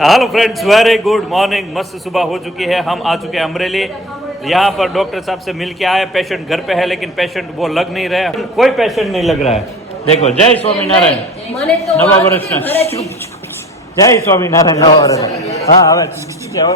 Hello friends, very good morning. मस्त सुबह हो चुकी है। हम आ चुके हैं अमरेली। यहाँ पर डॉक्टर साहब से मिल के आए। पेशेंट घर पे है लेकिन पेशेंट वो लग नहीं रहा है, कोई पेशेंट नहीं लग रहा है। देखो, जय स्वामीनारायण नवा वर्ष जय स्वामीनारायण नवा वर्ष। हाँ હવે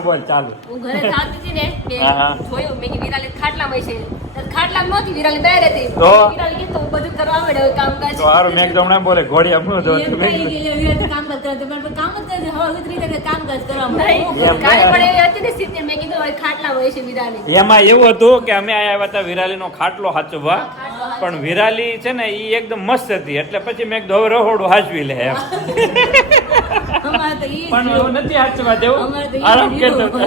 બોલ ચાલુ। હું ઘરે થાતી હતી ને કે હા જોયું મેં કે વિરાલે ખાટલામાં છે તો ખાટલામાં નહોતી, વિરાલે બહાર હતી તો વિરાલે કીધું બધું કરવા આવડે હવે કામકાજ તો હારું મેં એકદમ ના બોલે ઘોડી આપનું તો એમ કઈ ગયેલી વિરાટ કામકાજ કરે તો પણ કામ જ કરે હવે ઉતરી જાય કામકાજ કરવા નહીં કાલે પણ એવી હતી ને સ્થિતિ, મેં કીધું હવે ખાટલામાં છે વિરાલે। એમાં એવું હતું કે અમે આવ્યા હતા વિરાલીનો ખાટલો હાચવવા, પણ વિરાલી છે ને એ એકદમ મસ્ત હતી એટલે પછી મેં કીધું હવે રહોડું હાચવી લે એમ। અમારે તો ઈ પણ હવે નથી હાચવા દેવું, અમારે તો આરામ કરતો હતો।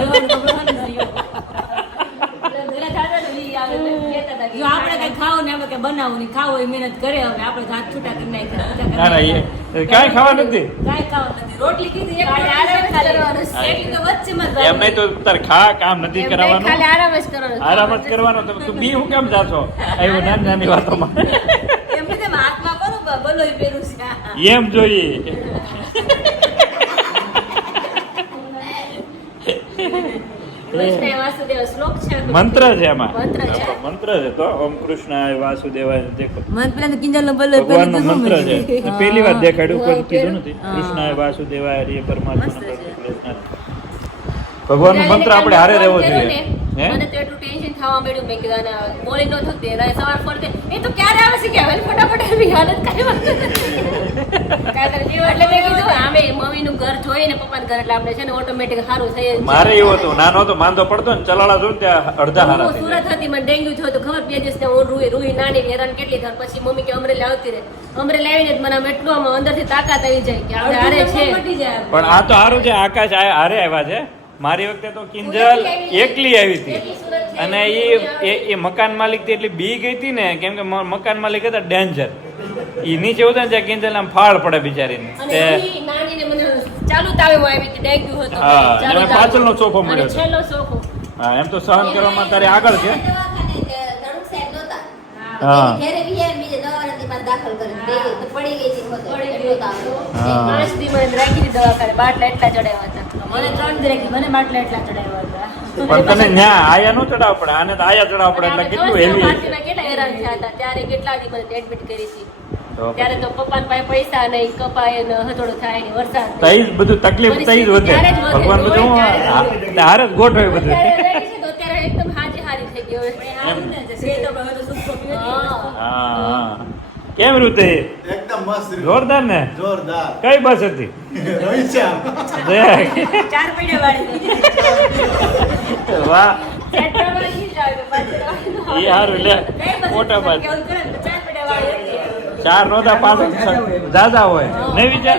જો આપણે કઈ ખાવું ને આપણે કઈ બનાવવું નહીં, ખાવું એ મહેનત કરે હવે આપણે હાથ છૂટા કરી નાખ્યા ના ના એ કાંઈ ખાવા નથી કાંઈ ખાવું નથી, રોટલી કીધી એક ખાલી આરામ જ કરવાનો છે। એટલી તો વચ્ચેમાં જ એમ નહીં તો તાર ખા કામ નથી એમ નહીં, કરાવવાનું, ખાલી આરામ જ કરવાનો છે। આરામ જ કરવાનો। તો તું બી હું કેમ જાશો એવું નાની નાની વાતોમાં? એમ રીતે હાથમાં કરું બોલો એ પેલું છે એમ જોઈએ। વૈષ્ણવ વાસુદેવ શ્લોક છે, મંત્ર છે એમાં, મંત્ર છે। મંત્ર છે તો ઓમ કૃષ્ણાય વાસુદેવાય દેખો મન પેલા તો કિંજલ નો બોલો ભગવાનનો મંત્ર છે। પહેલી વાર દેખાડ્યું, કોઈ કીધું નથી। હા। કૃષ્ણાય વાસુદેવાય હરિ પરમાત્મા ભગવાનનો મંત્ર આપણે હારે રહેવો જોઈએ। હે મને તો એટલું ટેન્શન થવા મળ્યું, મેં કીધું આના બોલી ન થતી રાય સવાર ફોન કે એ તો ક્યારે આવે છે કે હવે ફટાફટ આવી હાલત કાઈ વાત નથી કાતર જીવ એટલે મેં કીધું આમે મમ્મીનું ઘર જોઈને પપ્પાનું ઘર એટલે આપણે છે ને ઓટોમેટિક સારું થઈ જાય। મારે એવું હતું, નાનો તો માંદો પડતો ને ચલાળા જોઈને ત્યાં અડધા હારા હું થઈ સુરત હતી, મને ડેન્ગ્યુ થયો તો ખબર 2 દિવસ હું રૂહી નાની હેરાન કેટલી થાય, પછી મમ્મી કે અમરેલી આવતી રહે, અમરેલી આવીને જ મને આમ એટલું આમ અંદરથી તાકાત આવી જાય કે આપણે હારે છે। મટી જાય પણ આ તો હારું છે, આકાશ હારે આવ્યા છે। મારી વખતે તો કિંજલ એકલી આવી હતી અને એ મકાન માલિક થી એટલી બી ગઈ હતી ને, કેમ કે મકાન માલિક હતા ડેન્જર, ઈ નીચે ઉતરે ત્યાં કિંજલ આમ ફાળ પડે બિચારીને। અને રૂહી નાનીને મને ચાલુ તાવે આવી હતી, ડેન્ગ્યુ હતો હા, ચાલુ એને તાવ. પાછળનો સોફો મળ્યો અને છે। છેલ્લો સોફો હા, એમ તો સહન કરવામાં તારે આગળ છે। હા હા 5 દી મને રાખી હતી દવાખાને, બાટલા એટલા ચડાવ્યા હતા મને 3 દી રાખી, મને બાટલા એટલા ચડાવ્યા હતા પણ તને ન્યા આયા નો ચડાવ પડે, આને તો આયા ચડાવ પડે એટલે કેટલું હેવી પાર્ટીમાં કેટલા હેરાન થયા હતા ત્યારે, કેટલા દી મને એડમિટ કરી હતી ત્યારે તો પપ્પાના પાસે પૈસા નહીં, કપાય ને હથોડો થાય ને વરસાદ તઈ જ બધું તકલીફ તઈ જ વધે, ત્યારે જ વધે, ભગવાન બધું હારે જ ગોઠવે બધું। ત્યારે ready છે તો અત્યારે એકદમ હારી થઈ ગયો આવું ને જે છે તો હવે તો સુખ પીવે હા હા કેમ રૂતે એકદમ મસ્ત રહ્યું. જોરદાર ને? જોરદાર કઈ બસ હતી? રવિશ્યામ. દેખ 4 પૈડા વાળી વાહ, સેટ કરવા નહીં જાવ પાછળ ઈ હારું લે મોટા બાદ કેવું કરે ને 4 પૈડા વાળી હતી ચાર નોતા પાછળ જાજા હોય નહીં વિચાર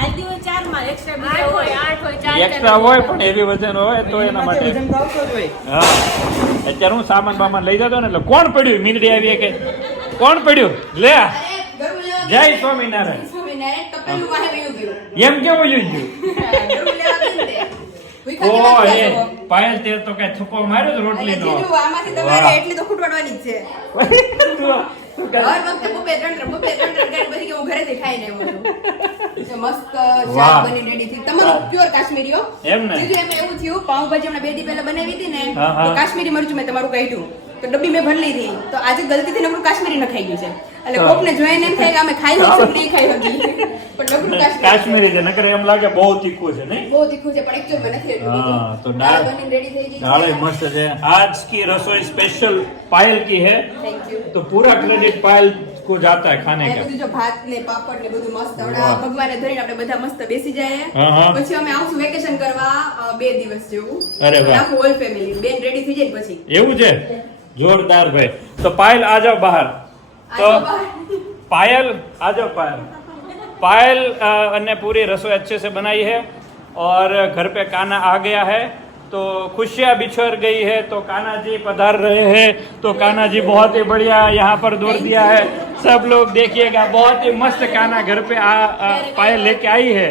આલતી હોય 4 માં એક્સ્ટ્રા બીજા 8 હોય હોય 8 હોય 4 એક્સ્ટ્રા હોય પણ એવી વજન હોય તો એના માટે હા। અત્યારે હું સામાન બામાન લઈ જતો ને એટલે કોણ પડ્યું મીંદડી આવી કે કોણ પડ્યું લે જય સ્વામિનારાયણ એમ કેવું જોઈ ગયું ઓ એ પાયલ તે તો કઈ થપ્પો માર્યો જ રોટલી નો આમાંથી તમારે એટલી તો ખૂટવાડવાની જ છે હર વખતે બબે ત્રણ ગાડી બધી કે હું ઘરેથી ખાઈને આવ્યો છું મસ્ત શાક બની રેડી થી તમારું પ્યોર કાશ્મીરી હો એમ ને? બીજું એમાં એવું થયું પાઉંભાજી હમણાં 2 દી પહેલા બનાવી હતી ને હા, હા. તો કાશ્મીરી મરચું મેં તમારું કહ્યું તો ડબ્બી મેં ભરી લીધી તો આજે ગલતીથી નકરું કાશ્મીરી ન ખાઈ ગયું છે એટલે કોકને જોઈને એમ થાય કે અમે ખાઈ શકીએ નહીં ખાઈ શકીએ પણ નકરું કાશ્મીરી છે નકર એમ લાગે બહુ તીખું છે નહીં? બહુ તીખું છે પણ એકચ્યુઅલી નથી એટલું हाँ, બધું. तो દાળ दाल બનીને રેડી થઈ ગઈ दाल मस्त है। आज की रसोई स्पेशल पायल की है થેન્ક યુ तो पूरा क्रेडिट पायल को जाता है खाने આ का। બધું જો ભાત ને પાપડ ને બધું મસ્ત વાહ. હમણાં ભગવાને ધરીને આપણે બધા મસ્ત બેસી જાય હા, હા. પછી અમે આવશું વેકેશન કરવા 2 દિવસ જેવું અરે વાહ. આખું હોલ ફેમિલી બેન રેડી થઈ જાય પછી એવું છે? જોરદાર ભાઈ। तो पायल आ जाओ बाहर। तो આ જો બહાર. पायल आ जाओ पायल। पायल ने पूरी रसोई अच्छे से बनाई है और घर पे काना आ गया है तो खुशियाँ बिछर गई है। तो कान्हा जी पधार रहे हैं तो कान्हा जी बहुत ही बढ़िया यहाँ पर दौड़ दिया है। सब लोग देखिएगा बहुत ही मस्त कान्हा घर पे पायल लेके आई है।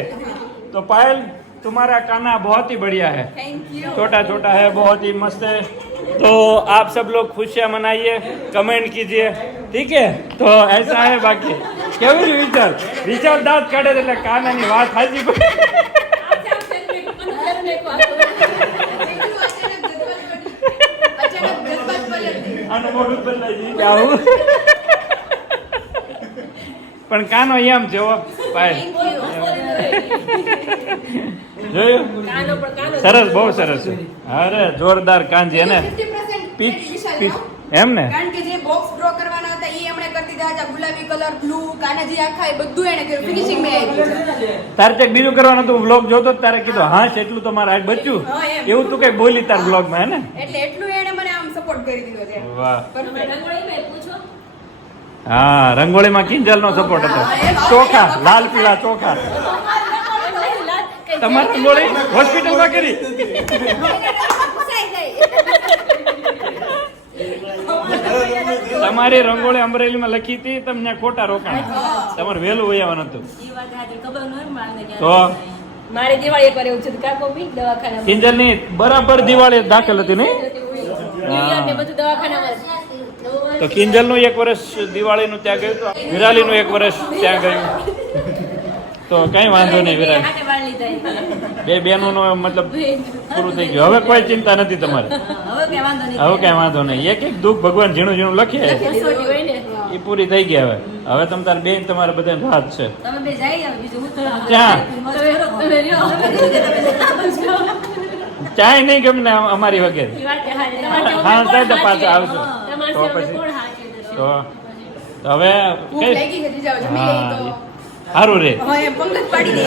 तो पायल तुम्हारा कान्हा बहुत ही बढ़िया है, થેન્ક યુ छोटा छोटा है, बहुत ही मस्त है। तो आप सब लोग खुशियाँ मनाइए, कमेंट कीजिए, ठीक है? तो ऐसा है बाकी કેવું છે વિચાર દાંત કાઢે એટલે કાનાની વાત હાજી કે આવું પણ કાનો એમ છે હો પાયલ જોયું કાનો પણ કાનો સરસ બહુ સરસ છે અરે જોરદાર કાનજી અને 50% પીચ વિશાલનો. એમ ને કારણ કે જે બોક્સ ડ્રો કરવાના હતા એ એમણે કરી દીધા હતા, ગુલાબી કલર, બ્લુ, કાનાજી આખા એ બધું એને કર્યું, ફિનિશિંગ મેં આવી. તારે કંઈક બીજું કરવાનું તું વ્લોગ જોતો જ તારે કીધું હા એટલું તો મારે આજ બચ્યું હા, એમ. એવું તું કઈ બોલી તાર વ્લોગ માં હે ને એટલે એટલું એને મને આમ સપોર્ટ કરી દીધો છે. વાહ Perfect. રંગોળીમાં પૂછો હા રંગોળીમાં કિંજલ નો સપોર્ટ હતો ચોખા લાલ પીળા ચોખા તમારી રંગોળી હોસ્પિટલમાં કરી તમારી રંગોળી અમરેલીમાં લખી હતી તમને ખોટા રોકાણ તમારે વહેલું વયાવાનું હતું ઈ વાત હાજર ખબર ન હોય મારને કે તો મારે દિવાળી એકવાર એવું છે કાકો બી દવાખાનામાં કિંજલ ની બરાબર દિવાળી દાખલ હતી નહીં ન્યુ યર ને બધું દવાખાનામાં તો કિંજલ નું એક વર્ષ દિવાળી નું ત્યાં ગયું તો વિરાલી નું એક વર્ષ ત્યાં ગયું તો કઈ વાંધો નહીં વિરાલી હાથે વાળ લીધા બે બેનો નો મતલબ પૂરું થઈ ગયું હવે કોઈ ચિંતા નથી તમારે હવે કઈ વાંધો નહીં હવે કઈ વાંધો નહીં એક એક દુઃખ ભગવાન ઝીણું ઝીણું લખે કસોટી હોય ને એ પૂરી થઈ ગઈ હવે તમે તાર બેન તમારે બધા રાત છે તમે બે જઈ આવો બીજું હું તો ક્યાં? તમે રહ્યો. ચાય નહીં ગમે અમારી વગેરે ઈ વાત હારે. હા સાહેબ પાછા આવજો તમારી તો સેવા પછી કોણ હાચે દેશે? તો હવે ભૂખ કઈ લાગી છે જીજાઓ, જમી લઈ તો. સારું રે હા, એમ પંગત પાડી દે.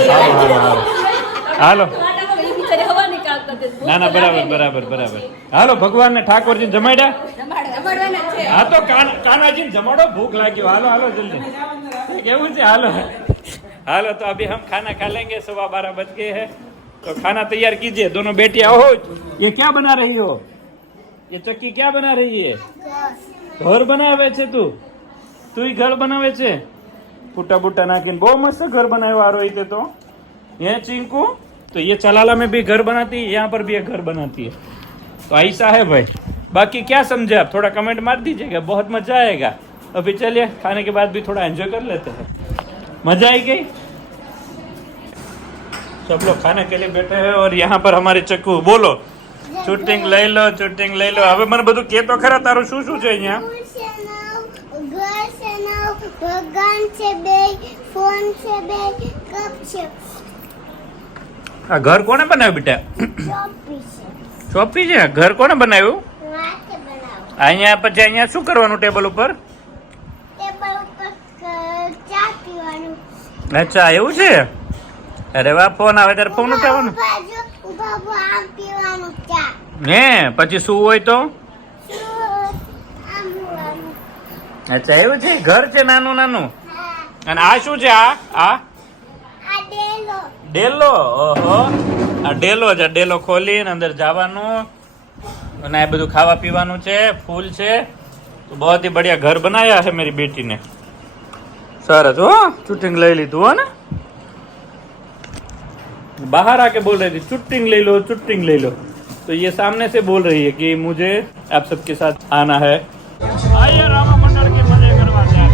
હાલો વાટામાં ઈ બિચારી હવાની કામ કરતી હતી. ના ના બરાબર હાલો ભગવાનને ઠાકોરજી જમાડ્યા જમાડવાના જ છે. હા તો કાનાજી જમાડો ભૂખ લાગ્યો હાલો જલ્દી કેવું છે હાલો तो अभी हम खाना खा लेंगे 12:15 बज गए हैं तो खाना तैयार कीजिए दोनों बेटियां हो ये क्या बना रही हो ये चक्की क्या बना रही है घर बनावे છે તું घर बनावे છે फूटा बूटा नाखिन बहुत मस्त घर बनायो आ रही थे तो ये चिंकू तो ये चलाला में भी घर बनाती है यहाँ पर भी एक घर बनाती है तो ऐसा है भाई बाकी क्या समझे आप थोड़ा कमेंट मार दीजिएगा बहुत मजा आएगा अभी चलिए खाने के बाद भी थोड़ा एंजॉय कर लेते हैं मजा आई गई सब लोग खाने के लिए बैठे हैं और यहाँ पर हमारे चक्कू बोलो शूटिंग લઈ લો હવે મને બધું કે તો ખરા તારું શું શું છે અહીંયા ભગવાન છે બે ફોન છે બે કપ છે આ ઘર કોણે બનાવ્યું બેટા ચોપી છે ચોપી છે ઘર કોણે બનાવ્યું વાતે બનાવો અહીંયા પછી અહીંયા શું કરવાનું ટેબલ ઉપર ટેબલ ઉપર ચા પીવાનું અચ્છા એવું છે અરે વાહ ફોન આવે ત્યારે ફોન ઉઠાવવાનું બાજુ ઉભા આમ પીવાનું ચા હે પછી શું હોય તો આમ પીવાનું અચ્છા એવું છે ઘર છે નાનું હા અને આ શું છે આ આ ડેલો ડેલો ઓહો આ ડેલો છે ડેલો ખોલીને અંદર જવાનું અને આ બધું ખાવા પીવાનું છે ફૂલ છે તો बहुत ही बढ़िया घर बनाया है मेरी बेटी ने सरस हो शूटिंग ले ली तू हो ना बाहर आके बोल रही थी शूटिंग ले लो तो ये सामने से बोल रही है कि मुझे आप सबके साथ आना है आइए रामा मंडल के मजे करवाते हैं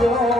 જો